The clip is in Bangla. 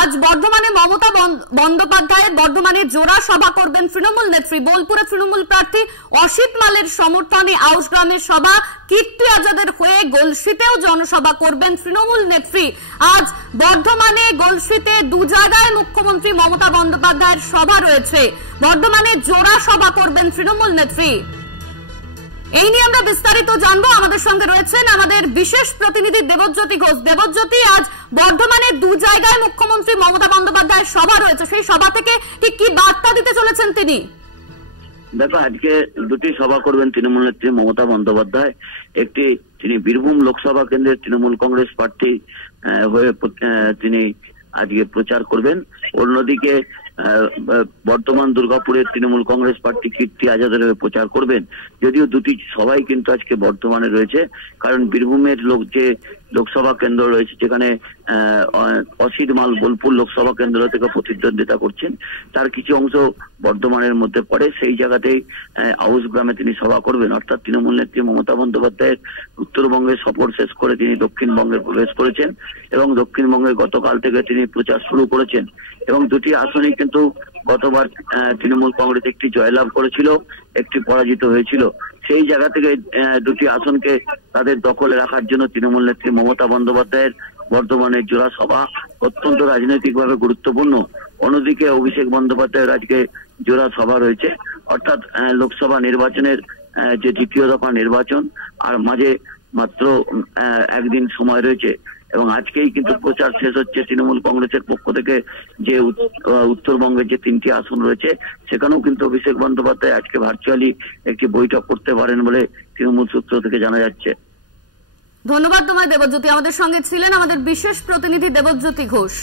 আজ বর্ধমানে মমতা বন্দ্যোপাধ্যায়ের বর্ধমানে জোড়া সভা করবেন তৃণমূল নেত্রী। বোলপুরে তৃণমূল প্রার্থী অসিত মালের সমর্থনে আউশগ্রামের সভা, কীর্তি আজাদের হয়ে গলসিতেও জনসভা করবেন তৃণমূল নেত্রী। আজ বর্ধমানে গলসিতে দু জায়গায় মুখ্যমন্ত্রী মমতা বন্দ্যোপাধ্যায়ের সভা রয়েছে। বর্ধমানে জোড়া সভা করবেন তৃণমূল নেত্রী। এই নিয়ে আমরা বিস্তারিত জানবো। আমাদের সঙ্গে রয়েছেন আমাদের বিশেষ প্রতিনিধি দেবজ্যোতি ঘোষ। দেবজ্যোতি, আজ বর্ধমানে দু জায়গায় মুখ্যমন্ত্রী মমতা বন্দ্যোপাধ্যায়ের সভা রয়েছে, সেই সভা থেকে ঠিক কি বার্তা দিতে চলেছেন তিনি? দেখো, আজকে দুটি সভা করবেন তৃণমূল নেত্রী মমতা বন্দ্যোপাধ্যায়। একটি তিনি বীরভূম লোকসভা কেন্দ্রের তৃণমূল কংগ্রেস প্রার্থী হয়ে তিনি আজকে প্রচার করবেন। অন্যদিকে বর্তমান দুর্গাপুরের তৃণমূল কংগ্রেস প্রার্থী কীর্তি আজাদের হয়ে প্রচার করবেন। যদিও দুটি সভাই কিন্তু আজকে বর্ধমানে রয়েছে, কারণ বীরভূমের যে লোকসভা কেন্দ্র রয়েছে যেখানে অসিত মাল বোলপুর লোকসভা কেন্দ্র থেকে প্রতিদ্বন্দ্বিতা করছেন, তার কিছু অংশ বর্ধমানের মধ্যে পড়ে। সেই জায়গাতেই আউশগ্রামে তিনি সভা করবেন। অর্থাৎ তৃণমূল নেত্রী মমতা বন্দ্যোপাধ্যায়ের উত্তরবঙ্গে সফর শেষ করে তিনি দক্ষিণবঙ্গে প্রবেশ করেছেন এবং দক্ষিণবঙ্গে গতকাল থেকে তিনি প্রচার শুরু করেছেন। এবং দুটি আসনই কিন্তু গতবার তৃণমূল কংগ্রেস একটি জয়লাভ করেছিল, একটি পরাজিত হয়েছিল। সেই জায়গা থেকে দুটি আসনকে তাদের দখলে রাখার জন্য তৃণমূল নেত্রী মমতা বন্দ্যোপাধ্যায়ের বর্ধমানের জোড়া সভা অত্যন্ত রাজনৈতিকভাবে গুরুত্বপূর্ণ। অন্যদিকে অভিষেক বন্দ্যোপাধ্যায়ের আজকে জোড়া সভা রয়েছে। অর্থাৎ লোকসভা নির্বাচনের যে দ্বিতীয় দফা নির্বাচন, আর মাঝে মাত্র একদিন সময় রয়েছে এবং আজকেই কিন্তু প্রচার শেষ হচ্ছে। তৃণমূল কংগ্রেসের পক্ষ থেকে যে উত্তরবঙ্গের যে তিনটি আসন রয়েছে সেখানেও কিন্তু অভিষেক বন্দ্যোপাধ্যায় আজকে ভার্চুয়ালি একটি বৈঠক করতে পারেন বলে তৃণমূল সূত্র থেকে জানা যাচ্ছে। ধন্যবাদ তোমায় দেবজ্যোতি। আমাদের সঙ্গে ছিলেন আমাদের বিশেষ প্রতিনিধি দেবজ্যোতি ঘোষ।